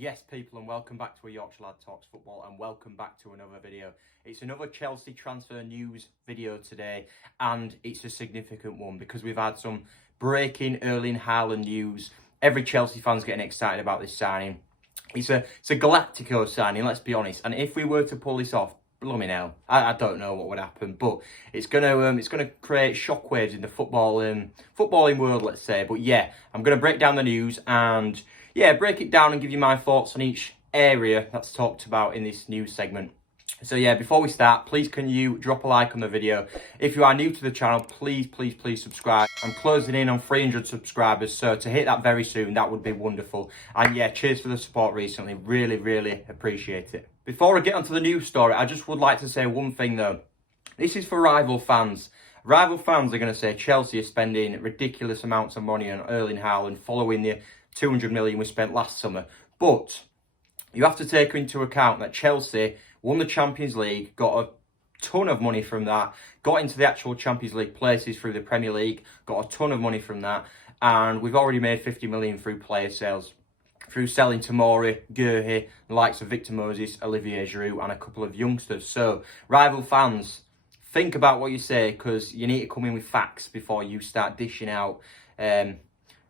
Yes, people, and welcome back to a Yorkshire Lad Talks Football, and welcome back to another video. It's another Chelsea transfer news video today, and it's a significant one because we've had some breaking Erling Haaland news. Every Chelsea fan's getting excited about this signing. It's a Galactico signing, let's be honest, and if we were to pull this off, blooming hell, I don't know what would happen, but it's gonna create shockwaves in the footballing world, let's say. But yeah, I'm gonna break down the news and break it down and give you my thoughts on each area that's talked about in this news segment. So yeah, before we start, please can you drop a like on the video. If you are new to the channel, please subscribe. I'm closing in on 300 subscribers, so to hit that very soon, that would be wonderful. And yeah, cheers for the support recently. Really appreciate it. Before I get onto the news story, I just would like to say one thing though. This is for rival fans. Rival fans are going to say Chelsea are spending ridiculous amounts of money on Erling Haaland following the 200 million we spent last summer. But you have to take into account that Chelsea won the Champions League, got a ton of money from that, got into the actual Champions League places through the Premier League, got a ton of money from that, and we've already made 50 million through player sales, through selling Tomori, Guehi, the likes of Victor Moses, Olivier Giroud, and a couple of youngsters. So, rival fans, think about what you say, because you need to come in with facts before you start dishing out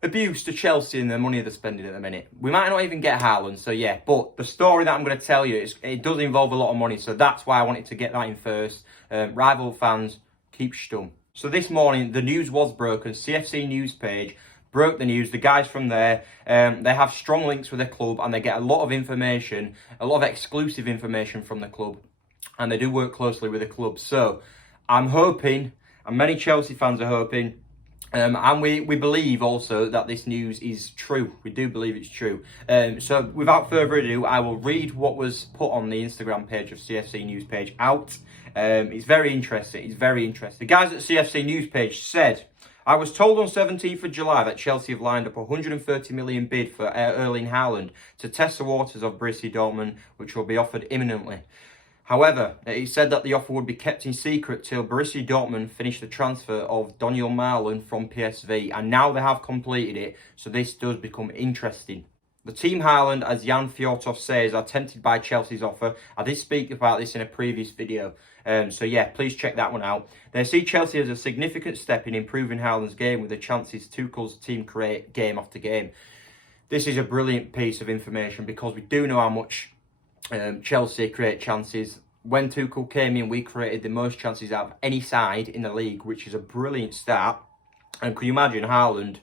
abuse to Chelsea and the money they're spending at the minute. We might not even get Haaland, so yeah. But the story that I'm going to tell you, it does involve a lot of money, so that's why I wanted to get that in first. Rival fans, keep stum. So this morning, the news was broken. CFC news page broke the news. The guys from there, they have strong links with the club, and they get a lot of information, a lot of exclusive information from the club, and they do work closely with the club. So I'm hoping, and many Chelsea fans are hoping, and we believe also that this news is true. We do believe it's true. So without further ado, I will read what was put on the Instagram page of CFC News page out. It's very interesting. It's very interesting. The guys at CFC News page said, I was told on 17th of July that Chelsea have lined up a 130 million bid for Erling Haaland to test the waters of Borussia Dortmund, which will be offered imminently. However, it said that the offer would be kept in secret till Borussia Dortmund finished the transfer of Donyell Malen from PSV, and now they have completed it, so this does become interesting. The team Haaland, as Jan Fjortov says, are tempted by Chelsea's offer. I did speak about this in a previous video, so yeah, please check that one out. They see Chelsea as a significant step in improving Haaland's game with the chances Tuchel's team create game after game. This is a brilliant piece of information because we do know how much Chelsea create chances. When Tuchel came in, we created the most chances out of any side in the league, which is a brilliant start. And can you imagine Haaland,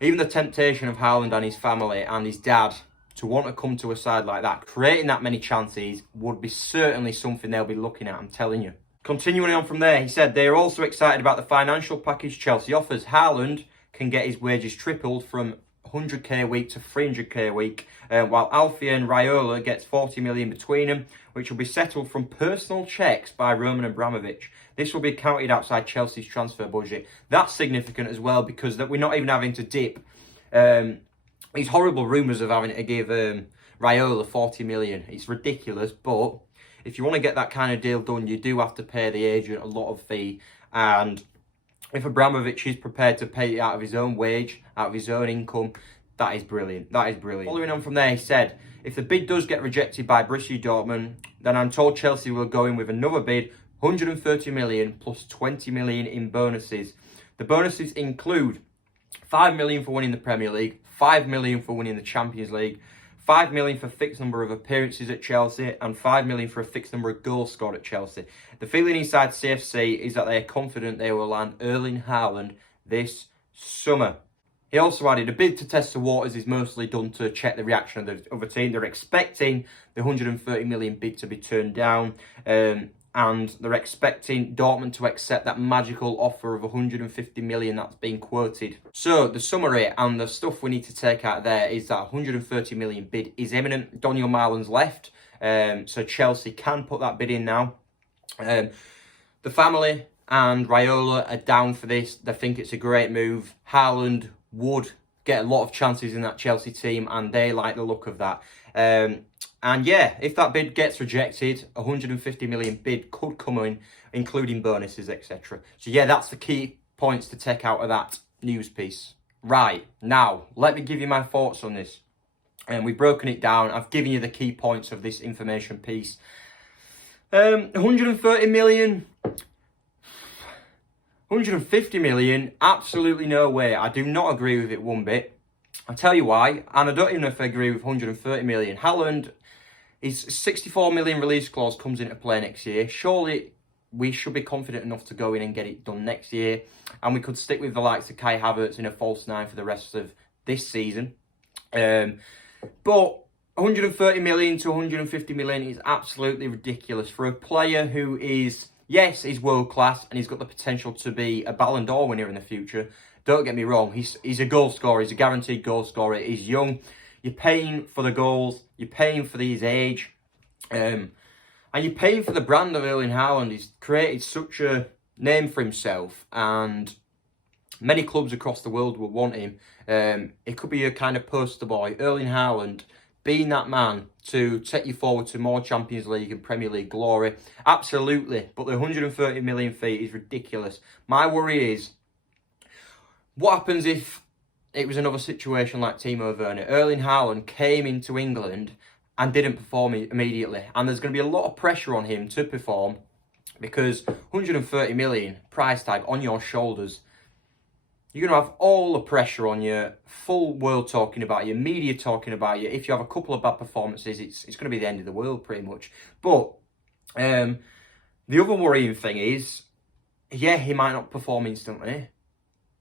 even the temptation of Haaland and his family and his dad to want to come to a side like that, creating that many chances would be certainly something they'll be looking at, I'm telling you. Continuing on from there, he said they are also excited about the financial package Chelsea offers. Haaland can get his wages tripled from 100k a week to 300k a week, while Alfie and Raiola gets 40 million between them, which will be settled from personal checks by Roman Abramovich. This will be counted outside Chelsea's transfer budget. That's significant as well, because that we're not even having to dip these horrible rumours of having to give Raiola 40 million. It's ridiculous, but if you want to get that kind of deal done, you do have to pay the agent a lot of fee, and if Abramovich is prepared to pay it out of his own wage, out of his own income, that is brilliant. That is brilliant. Following on from there, he said, if the bid does get rejected by Borussia Dortmund, then I'm told Chelsea will go in with another bid, 130 million plus 20 million in bonuses. The bonuses include 5 million for winning the Premier League, 5 million for winning the Champions League, 5 million for a fixed number of appearances at Chelsea, and 5 million for a fixed number of goals scored at Chelsea. The feeling inside CFC is that they are confident they will land Erling Haaland this summer. He also added, a bid to test the waters is mostly done to check the reaction of the other team. They're expecting the 130 million bid to be turned down, and they're expecting Dortmund to accept that magical offer of 150 million that's been quoted. So the summary and the stuff we need to take out there is that 130 million bid is imminent. Donyell Malen's left, so Chelsea can put that bid in now. The family and Raiola are down for this. They think it's a great move. Haaland would get a lot of chances in that Chelsea team, and they like the look of that. And yeah, if that bid gets rejected, 150 million bid could come in, including bonuses, etc. So yeah, that's the key points to take out of that news piece. Right, now, let me give you my thoughts on this. And we've broken it down. I've given you the key points of this information piece. 130 million, 150 million, absolutely no way. I do not agree with it one bit. I'll tell you why, and I don't even know if I agree with 130 million. Haaland, his 64 million release clause comes into play next year. Surely we should be confident enough to go in and get it done next year. And we could stick with the likes of Kai Havertz in a false nine for the rest of this season. But 130 million to 150 million is absolutely ridiculous for a player who is, yes, he's world class and he's got the potential to be a Ballon d'Or winner in the future. Don't get me wrong, he's a goal scorer, he's a guaranteed goal scorer, he's young. You're paying for the goals, you're paying for his age, and you're paying for the brand of Erling Haaland. He's created such a name for himself, and many clubs across the world will want him. It could be a kind of poster boy, Erling Haaland, being that man to take you forward to more Champions League and Premier League glory. Absolutely, but the 130 million fee is ridiculous. My worry is, what happens if it was another situation like Timo Werner? Erling Haaland came into England and didn't perform immediately. And there's going to be a lot of pressure on him to perform because 130 million price tag on your shoulders. You're going to have all the pressure on you, full world talking about you, media talking about you. If you have a couple of bad performances, it's going to be the end of the world pretty much. But the other worrying thing is, yeah, he might not perform instantly,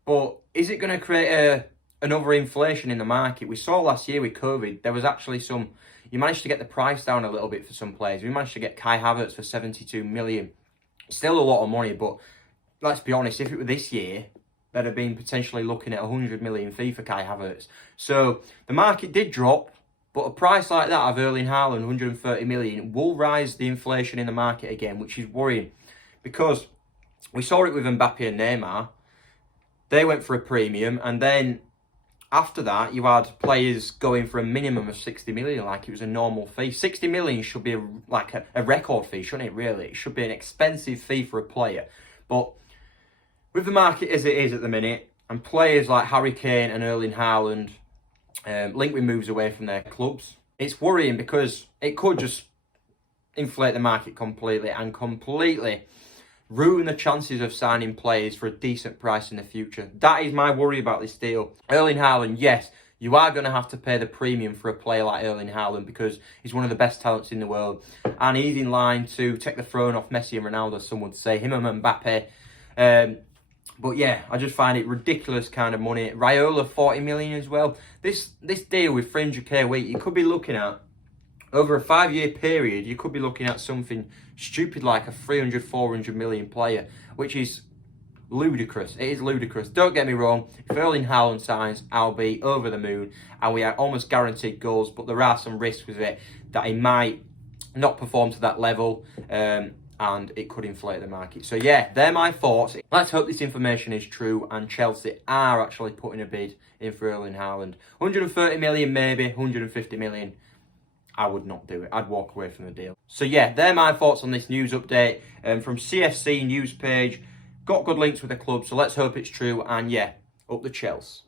but is it going to create another inflation in the market? We saw last year with COVID, there was actually you managed to get the price down a little bit for some players. We managed to get Kai Havertz for 72 million. Still a lot of money, but let's be honest, if it were this year, they'd have been potentially looking at 100 million fee for Kai Havertz. So the market did drop, but a price like that of Erling Haaland, 130 million, will rise the inflation in the market again, which is worrying. Because we saw it with Mbappe and Neymar. They went for a premium, and then after that, you had players going for a minimum of 60 million, like it was a normal fee. 60 million should be a record fee, shouldn't it, really? It should be an expensive fee for a player. But with the market as it is at the minute, and players like Harry Kane and Erling Haaland linked with moves away from their clubs, it's worrying because it could just inflate the market completely and completely ruin the chances of signing players for a decent price in the future. That is my worry about this deal. Erling Haaland, yes, you are going to have to pay the premium for a player like Erling Haaland because he's one of the best talents in the world. And he's in line to take the throne off Messi and Ronaldo, some would say, him and Mbappe. But yeah, I just find it ridiculous kind of money. Raiola, 40 million as well. This deal with 300k a week, you could be looking at, over a 5-year period, you could be looking at something stupid like a 300, 400 million player, which is ludicrous. It is ludicrous. Don't get me wrong. If Erling Haaland signs, I'll be over the moon, and we are almost guaranteed goals, but there are some risks with it that he might not perform to that level, and it could inflate the market. So yeah, they're my thoughts. Let's hope this information is true and Chelsea are actually putting a bid in for Erling Haaland. 130 million maybe, 150 million. I would not do it. I'd walk away from the deal. So yeah, they're my thoughts on this news update from CFC news page. Got good links with the club, so let's hope it's true. And yeah, up the Chelsea.